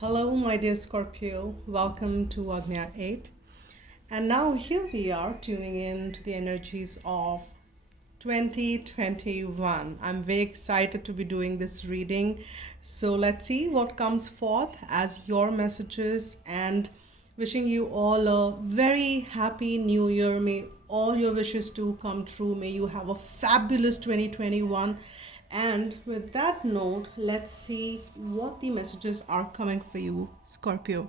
Hello, my dear Scorpio. Welcome to Agnya 8. And now here we are tuning in to the energies of 2021. I'm very excited to be doing this reading. So let's see what comes forth as your messages and wishing you all a very happy new year. May all your wishes to come true. May you have a fabulous 2021. And with that note, let's see what the messages are coming for you, Scorpio.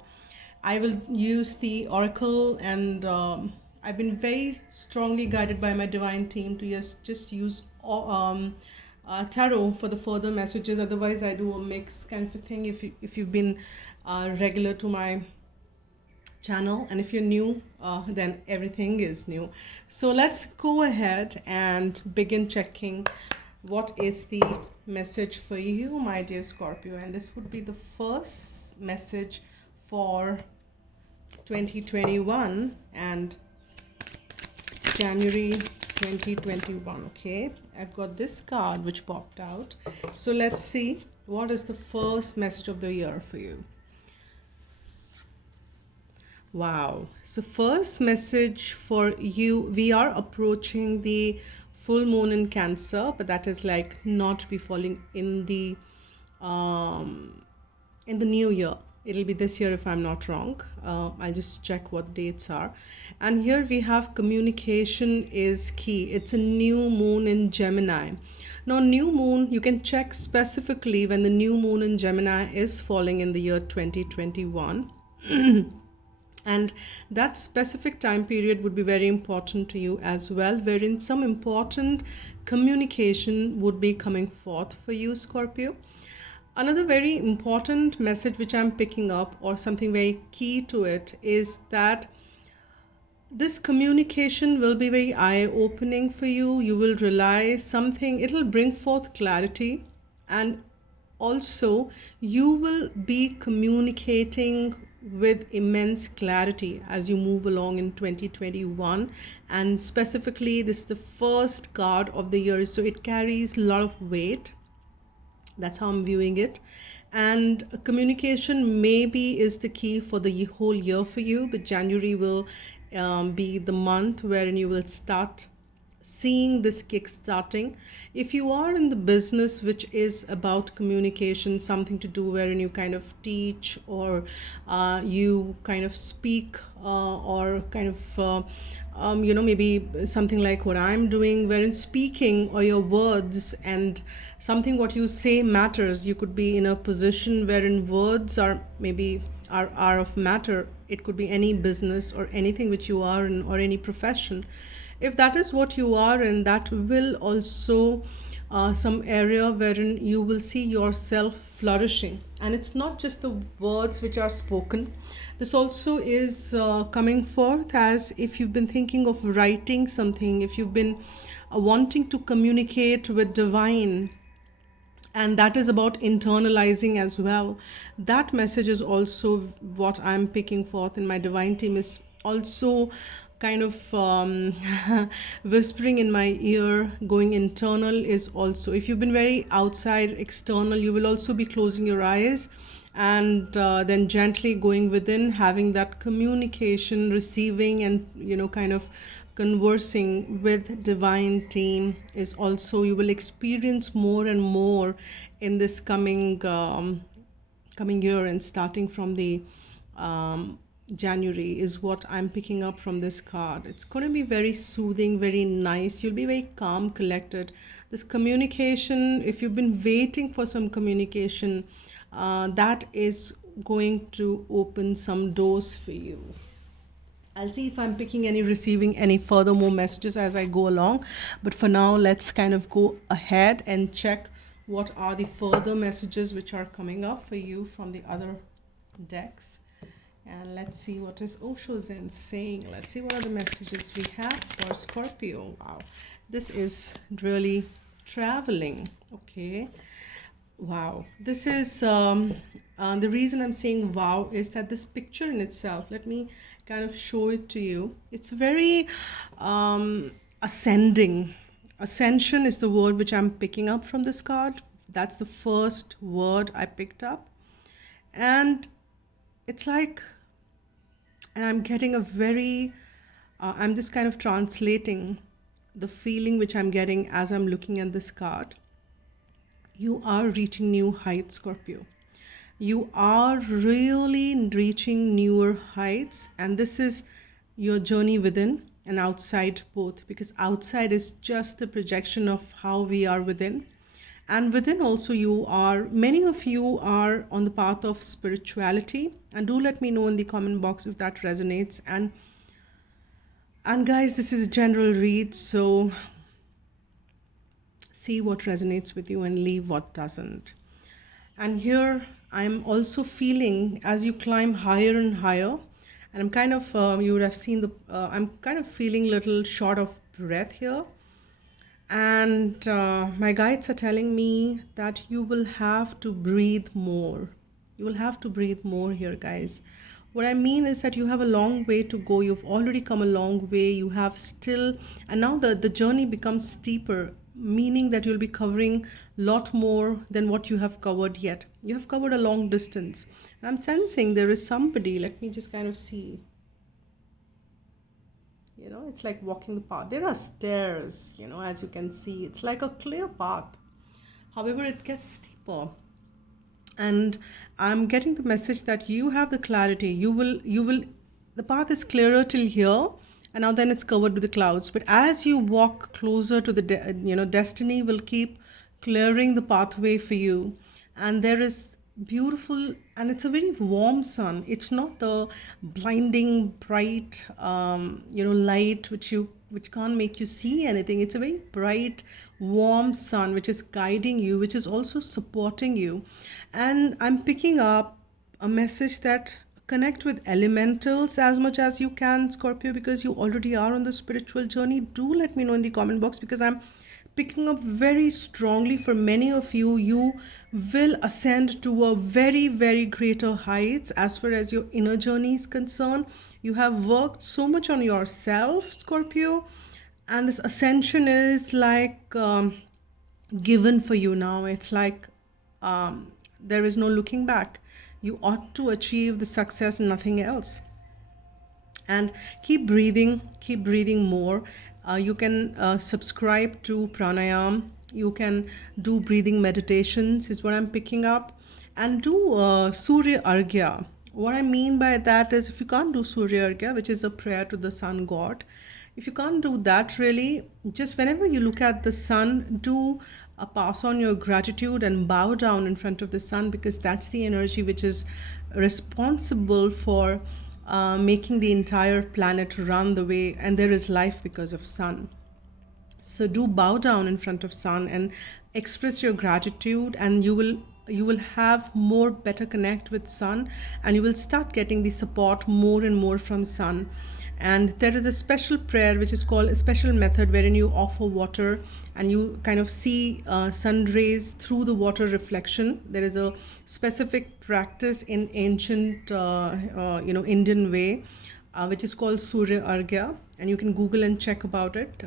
I will use the oracle, and I've been very strongly guided by my divine team to just use tarot for the further messages. Otherwise, I do a mix kind of a thing. If you've been regular to my channel, and if you're new, then everything is new. So let's go ahead and begin checking what is the message for you, my dear Scorpio. And this would be the first message for 2021 and January 2021. Okay, I've got this card which popped out. So let's see what is the first message of the year for you. Wow. So first message for you, we are approaching the full moon in Cancer, but that is like not be falling in the new year. It'll be this year if I'm not wrong. I'll just check what dates are. And here we have communication is key. It's a new moon in Gemini. Now, new moon, you can check specifically when the new moon in Gemini is falling in the year 2021. And that specific time period would be very important to you as well, wherein some important communication would be coming forth for you, Scorpio. Another very important message which I'm picking up, or something very key to it, is that this communication will be very eye-opening for you. You will realize something, it'll bring forth clarity, and also you will be communicating with immense clarity as you move along in 2021. And specifically, this is the first card of the year, so it carries a lot of weight. That's how I'm viewing it. And communication maybe is the key for the whole year for you, but January will be the month wherein you will start seeing this kick starting. If you are in the business which is about communication, something to do wherein you kind of teach, or you kind of speak, or kind of maybe something like what I'm doing, wherein speaking or your words and something what you say matters. You could be in a position wherein words are maybe are of matter. It could be any business or anything which you are in, or any profession. If that is what you are in, that will also some area wherein you will see yourself flourishing. And it's not just the words which are spoken. This also is coming forth as if you've been thinking of writing something, if you've been wanting to communicate with divine, and that is about internalizing as well. That message is also what I'm picking forth in my divine team, is also kind of whispering in my ear. Going internal is also, if you've been very outside external, you will also be closing your eyes and then gently going within, having that communication, receiving, and kind of conversing with divine team is also, you will experience more and more in this coming year, and starting from the January is what I'm picking up from this card. It's going to be very soothing, very nice. You'll be very calm, collected. This communication, if you've been waiting for some communication, that is going to open some doors for you. I'll see if I'm picking any, receiving any further more messages as I go along. But for now, let's kind of go ahead and check what are the further messages which are coming up for you from the other decks. And let's see what is Osho Zen saying. Let's see what are the messages we have for Scorpio. Wow, this is really traveling. Okay. Wow. This is the reason I'm saying wow is that this picture in itself, let me kind of show it to you. It's very ascending. Ascension is the word which I'm picking up from this card. That's the first word I picked up. And it's like, and I'm getting a very, I'm just kind of translating the feeling which I'm getting as I'm looking at this card. You are reaching new heights, Scorpio. You are really reaching newer heights, and this is your journey within and outside both, because outside is just the projection of how we are within, and within also you are, many of you are on the path of spirituality. And do let me know in the comment box if that resonates. And guys, this is a general read, so see what resonates with you and leave what doesn't. And here I'm also feeling, as you climb higher and higher, and I'm kind of, you would have seen I'm kind of feeling a little short of breath here. And my guides are telling me that you will have to breathe more. You will have to breathe more here, guys. What I mean is that you have a long way to go. You've already come a long way. You have still, and now the journey becomes steeper, meaning that you'll be covering a lot more than what you have covered yet. You have covered a long distance. And I'm sensing there is somebody, let me just kind of see. You know, it's like walking the path. There are stairs, you know, as you can see. It's like a clear path. However, it gets steeper. And I'm getting the message that you have the clarity. You will, the path is clearer till here. And now then it's covered with the clouds. But as you walk closer to the, destiny will keep clearing the pathway for you. And there is beautiful, and it's a very warm sun. It's not the blinding bright light which can't make you see anything. It's a very bright warm sun which is guiding you, which is also supporting you. And I'm picking up a message that connect with elementals as much as you can, Scorpio, because you already are on the spiritual journey. Do let me know in the comment box, because I'm picking up very strongly for many of you. You will ascend to a very, very greater heights as far as your inner journey is concerned. You have worked so much on yourself, Scorpio, and this ascension is like given for you now. It's like there is no looking back. You ought to achieve the success, nothing else. And keep breathing more. You can subscribe to pranayam. You can do breathing meditations, is what I'm picking up. And do Surya Arghya. What I mean by that is, if you can't do Surya Arghya, which is a prayer to the sun god, if you can't do that, really, just whenever you look at the sun, do pass on your gratitude and bow down in front of the sun, because that's the energy which is responsible for making the entire planet run the way, and there is life because of sun. So do bow down in front of sun and express your gratitude, and you will have more better connect with sun, and you will start getting the support more and more from sun. And there is a special prayer which is called a special method, wherein you offer water and you kind of see sun rays through the water reflection. There is a specific practice in ancient Indian way which is called Surya Arghya, and you can Google and check about it.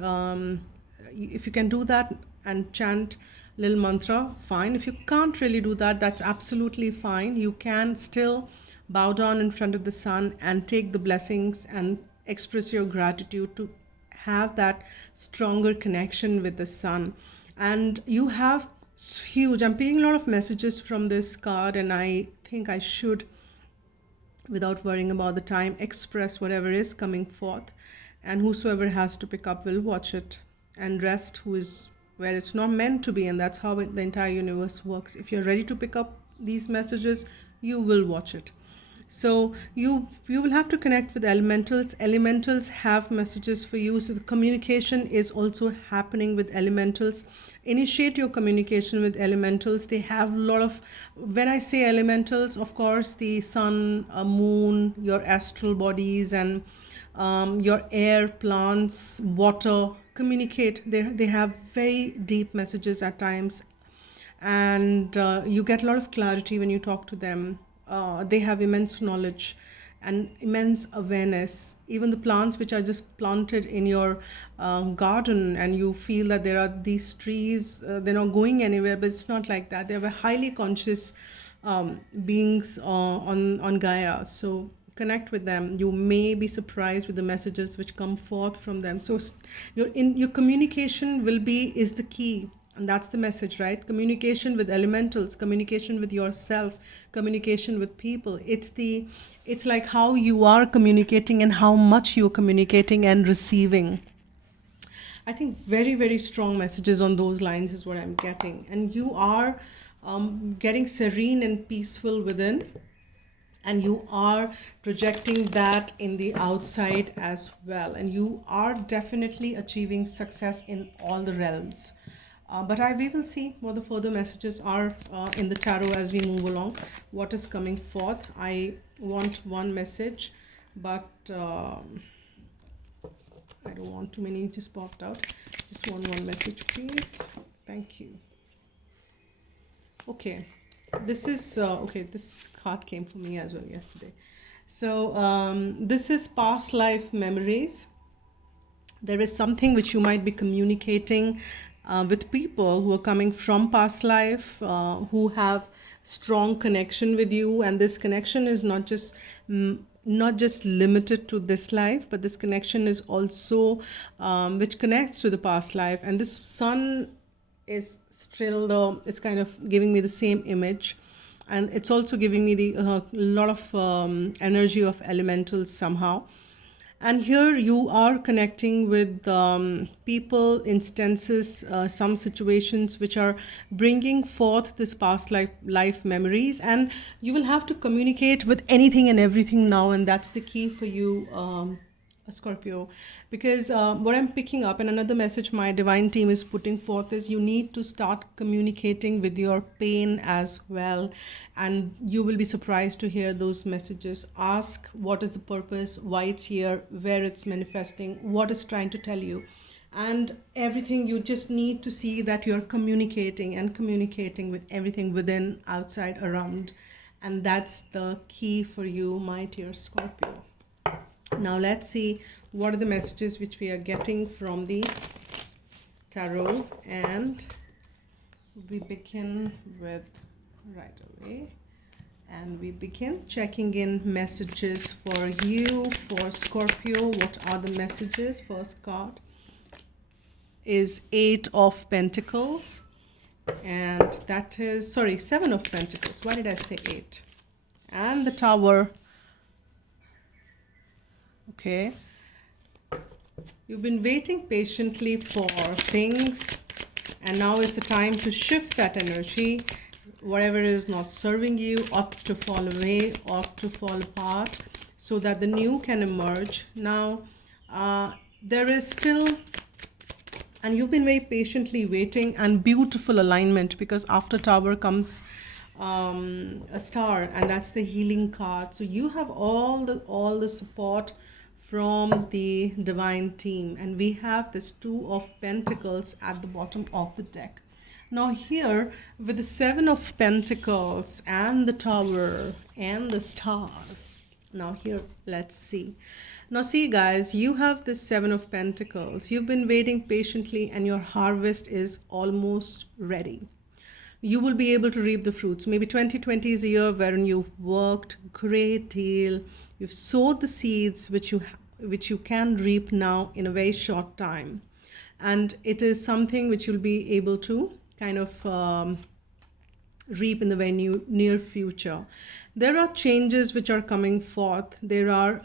If you can do that and chant little mantra, fine. If you can't really do that, that's absolutely fine. You can still bow down in front of the sun and take the blessings and express your gratitude to have that stronger connection with the sun. And you have huge, I'm picking a lot of messages from this card, and I think I should, without worrying about the time, express whatever is coming forth, and whosoever has to pick up will watch it, and rest who is where it's not meant to be. And that's how the entire universe works. If you're ready to pick up these messages, you will watch it. So you will have to connect with elementals. Elementals have messages for you. So the communication is also happening with elementals. Initiate your communication with elementals. They have a lot of, when I say elementals, of course, the sun, moon, your astral bodies, and your air, plants, water communicate. They have very deep messages at times. And you get a lot of clarity when you talk to them. They have immense knowledge and immense awareness. Even the plants which are just planted in your garden, and you feel that there are these trees, they're not going anywhere, but it's not like that. They have a highly conscious beings on Gaia. So connect with them. You may be surprised with the messages which come forth from them. So your communication will be is the key. And that's the message, right? Communication with elementals, communication with yourself, communication with people. It's like how you are communicating and how much you're communicating and receiving. I think very, very strong messages on those lines is what I'm getting. And you are getting serene and peaceful within, and you are projecting that in the outside as well. And you are definitely achieving success in all the realms. We will see what the further messages are in the tarot as we move along. What is coming forth? I want one message, but I don't want too many just popped out. Just want one message, please. Thank you. Okay, this is okay. This card came for me as well yesterday. So this is past life memories. There is something which you might be communicating with people who are coming from past life, who have strong connection with you, and this connection is not just limited to this life, but this connection is also which connects to the past life. And this sun is still it's kind of giving me the same image, and it's also giving me the lot of energy of elementals somehow. And here you are connecting with people, instances, some situations which are bringing forth this past life memories. And you will have to communicate with anything and everything now. And that's the key for you, Scorpio. Because what I'm picking up, and another message my divine team is putting forth, is you need to start communicating with your pain as well. And you will be surprised to hear those messages. Ask what is the purpose, why it's here, where it's manifesting, what it's trying to tell you. And everything, you just need to see that you're communicating and communicating with everything within, outside, around. And that's the key for you, my dear Scorpio. Now let's see what are the messages which we are getting from the tarot, and we begin with right away, and we begin checking in messages for you, for Scorpio. What are the messages? First card is 8 of Pentacles, and that is 7 of Pentacles. Why did I say 8? And the Tower. Okay, you've been waiting patiently for things, and now is the time to shift that energy. Whatever is not serving you ought to fall away, ought to fall apart, so that the new can emerge. Now there is still, and you've been very patiently waiting, and beautiful alignment, because after Tower comes a star, and that's the healing card. So you have all the support from the divine team, and we have this 2 of Pentacles at the bottom of the deck. Now here with the 7 of Pentacles and the Tower and the star. Now here, let's see. Now see guys, you have the 7 of Pentacles. You've been waiting patiently, and your harvest is almost ready. You will be able to reap the fruits. Maybe 2020 is a year wherein you've worked a great deal. You've sowed the seeds which you can reap now in a very short time. And it is something which you'll be able to kind of reap in the very near future. There are changes which are coming forth. There are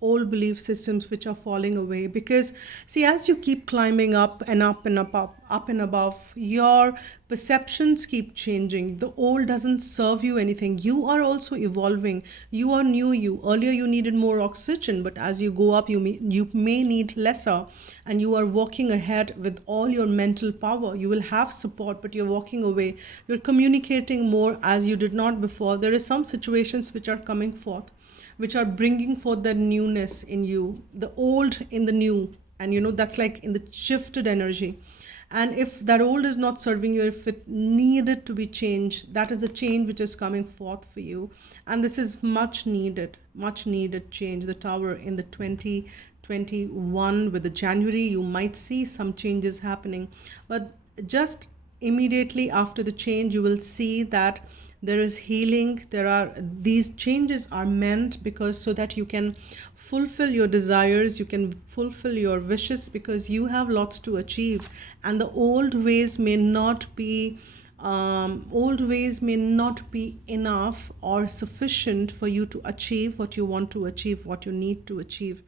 old belief systems which are falling away, because see, as you keep climbing up and up and up and above, your perceptions keep changing. The old doesn't serve you anything. You are also evolving. You are new. Earlier you needed more oxygen, but as you go up, you may need lesser, and you are walking ahead with all your mental power. You will have support, but you're walking away. You're communicating more as you did not before. There is some situations which are coming forth, which are bringing forth the newness in you, the old in the new, and that's like in the shifted energy. And if that old is not serving you, if it needed to be changed, that is the change which is coming forth for you. And this is much needed change. The Tower in the 2021 with the January, you might see some changes happening, but just immediately after the change, you will see that there is healing. These changes are meant because so that you can fulfill your desires, you can fulfill your wishes, because you have lots to achieve, and the old ways may not be enough or sufficient for you to achieve what you want to achieve, what you need to achieve.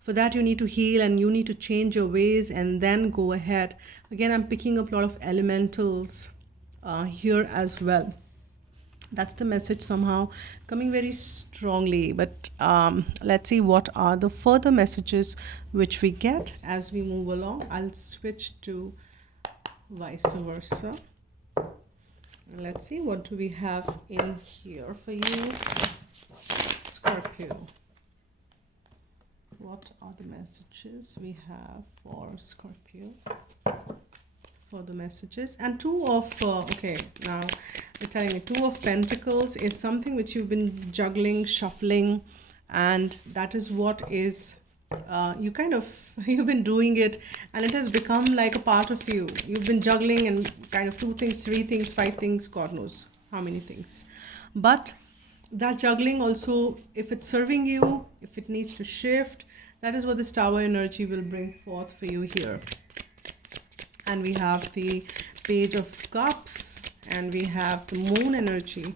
For that, you need to heal and you need to change your ways and then go ahead. Again, I'm picking up a lot of elementals here as well. That's the message somehow coming very strongly. But let's see what are the further messages which we get as we move along. I'll switch to vice versa. Let's see, what do we have in here for you, Scorpio? What are the messages we have for Scorpio? For the messages. And okay, now they're telling me Two of Pentacles is something which you've been juggling, shuffling, and that is what is you've been doing it, and it has become like a part of you. You've been juggling and kind of 2 things, 3 things, 5 things, God knows how many things. But that juggling also, if it's serving you, if it needs to shift, that is what this Tower energy will bring forth for you here. And we have the Page of Cups, and we have the Moon energy,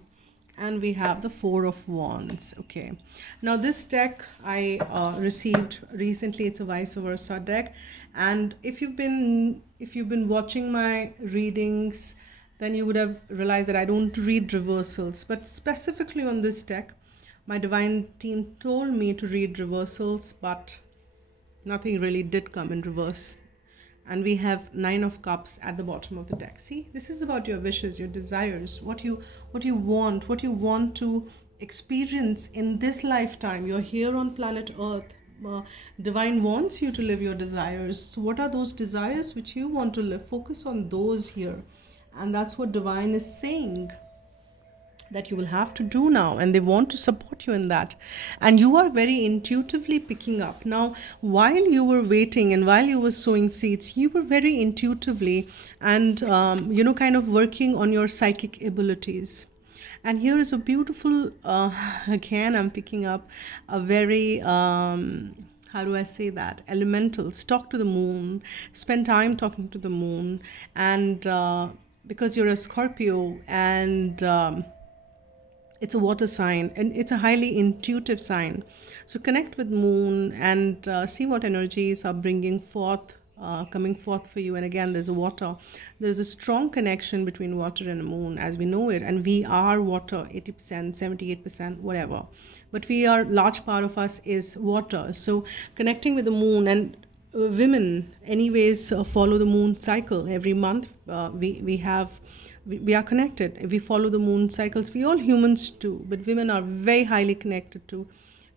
and we have the Four of Wands. Okay, now this deck I received recently. It's a vice versa deck, and if you've been watching my readings, then you would have realized that I don't read reversals. But specifically on this deck, my divine team told me to read reversals, but nothing really did come in reverse. And we have 9 of Cups at the bottom of the deck. See, this is about your wishes, your desires, what you want to experience in this lifetime. You're here on planet Earth. Divine wants you to live your desires. So what are those desires which you want to live? Focus on those here. And that's what Divine is saying that you will have to do now, and they want to support you in that. And you are very intuitively picking up. Now, while you were waiting and while you were sowing seeds, you were very intuitively and, kind of working on your psychic abilities. And here is a beautiful, again, I'm picking up a very, how do I say that? Elementals. Talk to the moon, spend time talking to the moon. And because you're a Scorpio, and it's a water sign, and it's a highly intuitive sign. So connect with moon and see what energies are bringing forth, coming forth for you. And again, there's a water. There's a strong connection between water and moon as we know it. And we are water, 80%, 78%, whatever. But we are, large part of us is water. So connecting with the moon, and women anyways follow the moon cycle every month. We are connected. If we follow the moon cycles, we all humans too, but women are very highly connected to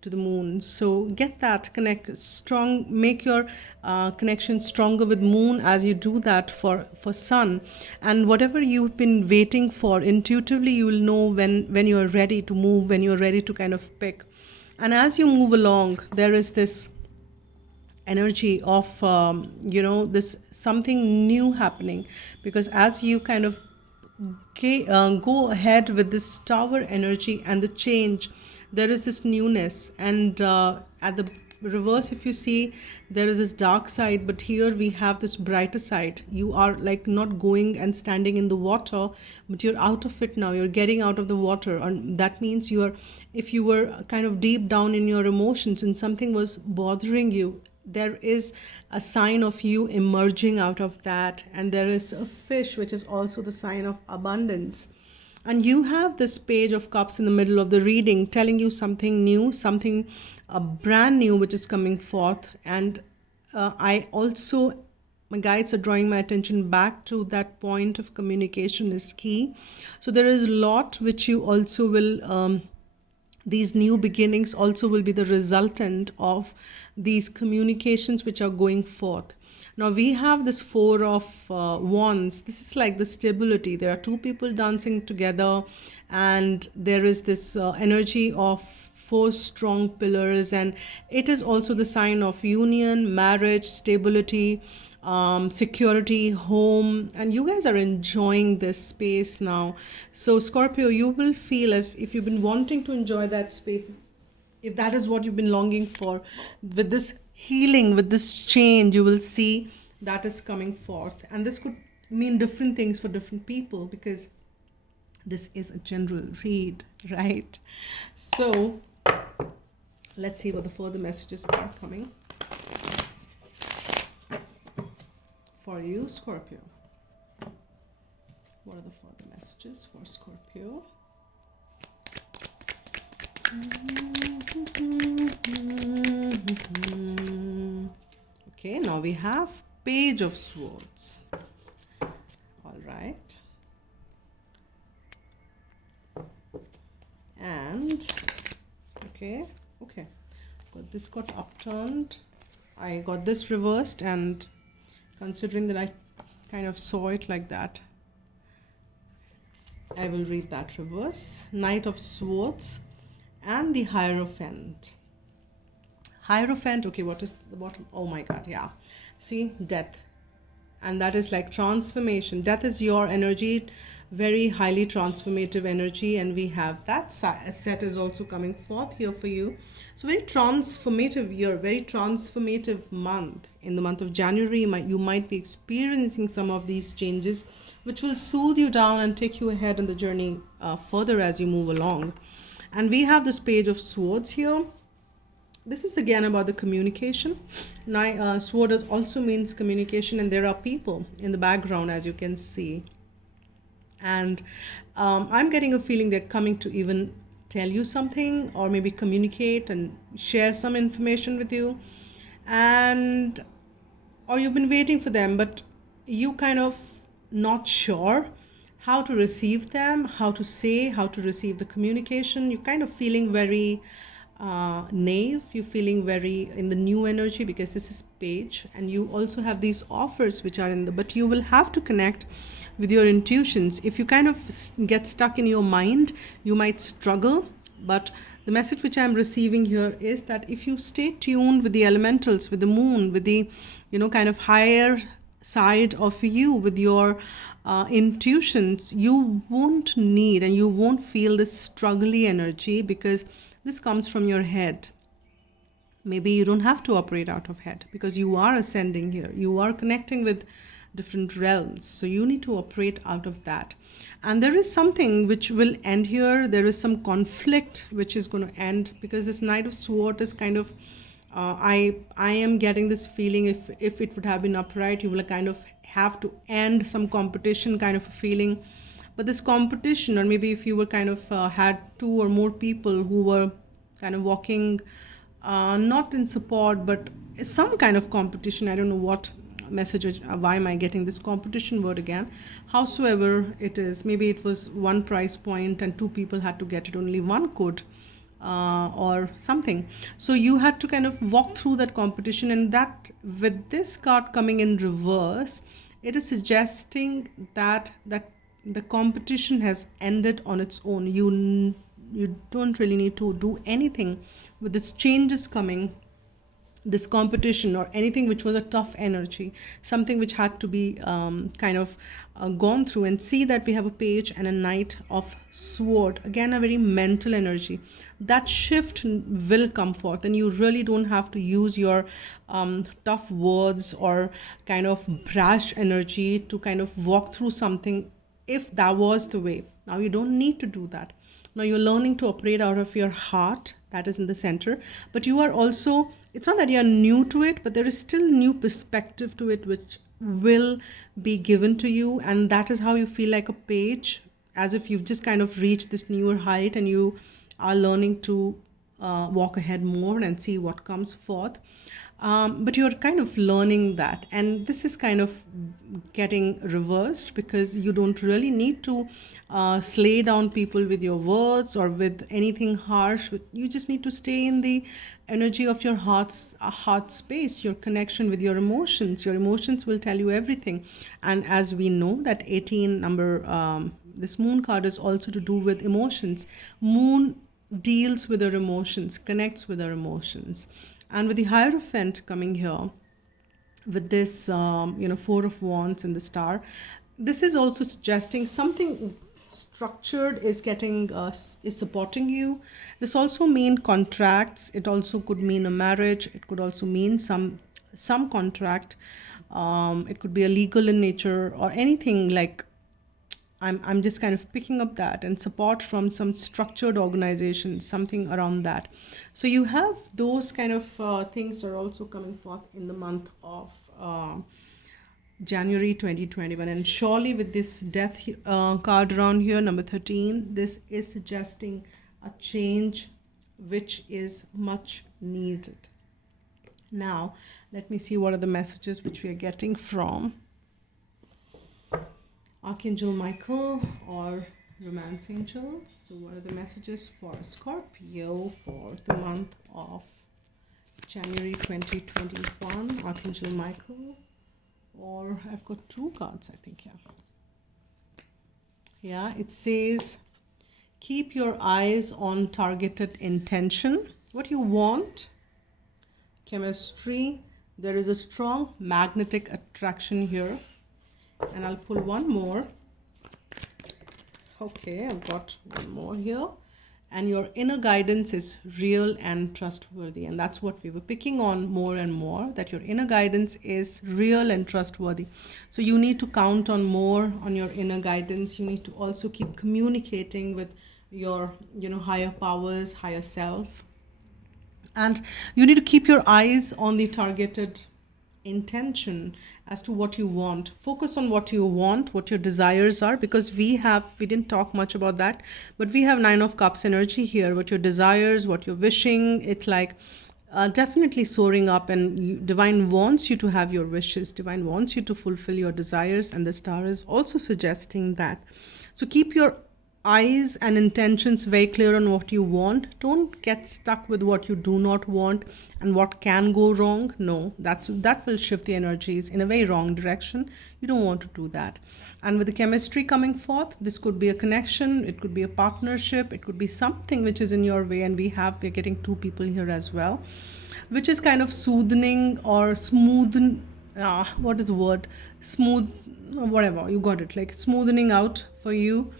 the moon. So get that connect strong, make your connection stronger with moon as you do that for sun. And whatever you've been waiting for, intuitively you will know when you're ready to move, when you're ready to kind of pick. And as you move along, there is this energy of this something new happening, because as you kind of go ahead with this Tower energy and the change, there is this newness. And at the reverse, if you see, there is this dark side, but here we have this brighter side. You are like not going and standing in the water, but you're out of it now. You're getting out of the water, and that means if you were kind of deep down in your emotions and something was bothering you, there is a sign of you emerging out of that. And there is a fish, which is also the sign of abundance. And you have this Page of Cups in the middle of the reading, telling you something new, something brand new, which is coming forth. And my guides are drawing my attention back to that point of communication is key. So there is a lot which you also will, these new beginnings also will be the resultant of these communications which are going forth. Now we have this Four of Wands. This is like the stability. There are 2 people dancing together, and there is this energy of 4 strong pillars, and it is also the sign of union, marriage, stability. security, home, and you guys are enjoying this space now. So Scorpio, you will feel, if you've been wanting to enjoy that space, if that is what you've been longing for, with this healing, with this change, you will see that is coming forth. And this could mean different things for different people, because this is a general read, right? So let's see what the further messages are coming for you, Scorpio. What are the further messages for Scorpio? Okay, now we have Page of Swords. All right. And okay, this got upturned. I got this reversed, and considering that I kind of saw it like that, I will read that reverse. Knight of Swords and the Hierophant. Hierophant, okay, what is the bottom? Oh my god, yeah. See, death. And that is like transformation. Death is your energy, very highly transformative energy, and we have that set is also coming forth here for you. So very transformative year, very transformative month. In the month of January, you might be experiencing some of these changes, which will soothe you down and take you ahead on the journey further as you move along. And we have this Page of Swords here. This is again about the communication. Sword also means communication, and there are people in the background, as you can see. And I'm getting a feeling they're coming to even tell you something, or maybe communicate and share some information with you. Or you've been waiting for them, but you kind of not sure how to receive them, how to receive the communication. You're kind of feeling very naive. You're feeling very in the new energy, because this is Page, and you also have these offers which are but you will have to connect with your intuitions. If you kind of get stuck in your mind, you might struggle. But the message which I'm receiving here is that if you stay tuned with the elementals, with the moon, with the kind of higher side of you, with your intuitions, you won't need and you won't feel this struggly energy, because this comes from your head. Maybe you don't have to operate out of head, because you are ascending here. You are connecting with different realms. So you need to operate out of that. And there is something which will end here. There is some conflict which is going to end, because this Knight of Swords is kind of, I am getting this feeling, if it would have been upright, you will kind of have to end some competition kind of a feeling. But this competition, or maybe if you were kind of had two or more people who were kind of walking, not in support, but some kind of competition. I don't know what message, why am I getting this competition word again? Howsoever it is, maybe it was one price point and two people had to get it, only one could, or something. So you had to kind of walk through that competition, and that with this card coming in reverse, it is suggesting that the competition has ended on its own. You don't really need to do anything with this changes coming, this competition, or anything which was a tough energy, something which had to be kind of gone through. And see that we have a Page and a Knight of Sword, again a very mental energy. That shift will come forth, and you really don't have to use your tough words or kind of brash energy to kind of walk through something, if that was the way. Now you don't need to do that. Now you're learning to operate out of your heart, that is in the center. But you are also, it's not that you're new to it, but there is still new perspective to it which will be given to you. And that is how you feel like a page, as if you've just kind of reached this newer height, and you are learning to walk ahead more and see what comes forth. But you're kind of learning that, and this is kind of getting reversed, because you don't really need to slay down people with your words or with anything harsh. You just need to stay in the energy of your heart space, your connection with your emotions. Your emotions will tell you everything. And as we know that 18 number, this moon card is also to do with emotions. Moon deals with our emotions, connects with our emotions. And with the Hierophant coming here, with this Four of Wands in the star. This is also suggesting something structured is getting is supporting you. This also mean contracts. It also could mean a marriage. It could also mean some contract. It could be a legal in nature or anything like. I'm just kind of picking up that, and support from some structured organization, something around that. So you have those kind of things are also coming forth in the month of January 2021. And surely with this death card around here, number 13, this is suggesting a change which is much needed. Now, let me see what are the messages which we are getting from Archangel Michael or Romance Angels. So what are the messages for Scorpio for the month of January 2021? Archangel Michael, or I've got two cards, I think, yeah, it says keep your eyes on targeted intention, what you want, chemistry. There is a strong magnetic attraction here. And I'll pull one more. Okay, I've got one more here. And your inner guidance is real and trustworthy. And that's what we were picking on more and more, that your inner guidance is real and trustworthy. So you need to count on more on your inner guidance. You need to also keep communicating with your, higher powers, higher self. And you need to keep your eyes on the targeted intention as to what you want. Focus on what you want, what your desires are, because we didn't talk much about that, but we have Nine of Cups energy here. What your desires, what you're wishing, it's like definitely soaring up, and divine wants you to have your wishes. Divine wants you to fulfill your desires, and the star is also suggesting that. So keep your eyes and intentions very clear on what you want. Don't get stuck with what you do not want and what can go wrong. No, that will shift the energies in a very wrong direction. You don't want to do that. And with the chemistry coming forth, this could be a connection, it could be a partnership, it could be something which is in your way. And we're getting two people here as well, which is kind of soothing or smooth. What is the word? Smooth, whatever, you got it, like smoothing out for you.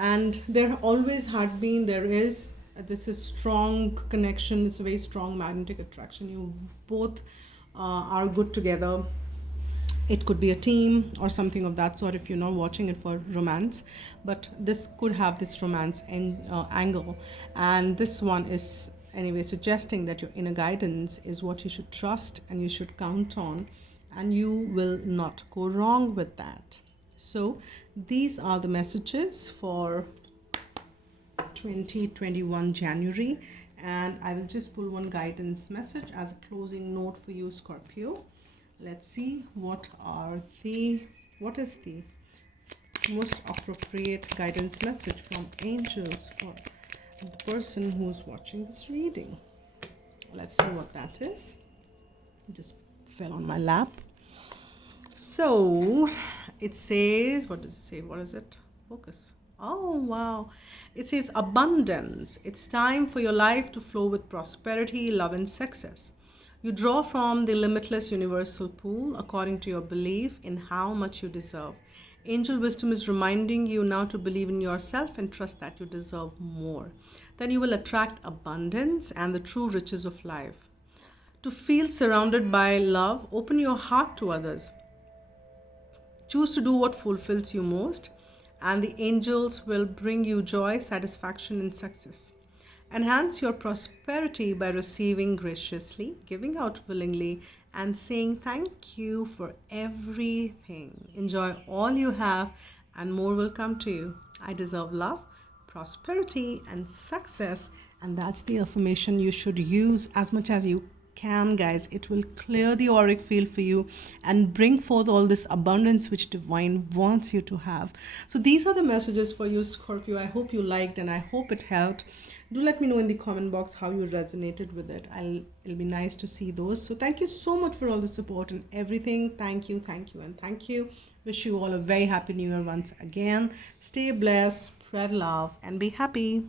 And there always had been, this is strong connection. It's a very strong magnetic attraction. You both are good together. It could be a team or something of that sort if you're not watching it for romance, but this could have this romance angle. And this one is anyway suggesting that your inner guidance is what you should trust and you should count on, and you will not go wrong with that. So these are the messages for 2021 January, and I will just pull one guidance message as a closing note for you, Scorpio. Let's see what is the most appropriate guidance message from angels for the person who's watching this reading. Let's see what that is. It just fell on my lap. So it says, what does it say? What is it? Focus. Oh, wow. It says abundance. It's time for your life to flow with prosperity, love, and success. You draw from the limitless universal pool according to your belief in how much you deserve. Angel wisdom is reminding you now to believe in yourself and trust that you deserve more. Then you will attract abundance and the true riches of life. To feel surrounded by love, open your heart to others. Choose to do what fulfills you most, and the angels will bring you joy, satisfaction, and success. Enhance your prosperity by receiving graciously, giving out willingly, and saying thank you for everything. Enjoy all you have, and more will come to you. I deserve love, prosperity, and success. And that's the affirmation you should use as much as you can, guys. It will clear the auric field for you and bring forth all this abundance which divine wants you to have. So these are the messages for you, Scorpio. I hope you liked and I hope it helped. Do let me know in the comment box how you resonated with it. It'll be nice to see those. So thank you so much for all the support and everything. Thank you, and thank you. Wish you all a very happy new year once again. Stay blessed, spread love, and be happy.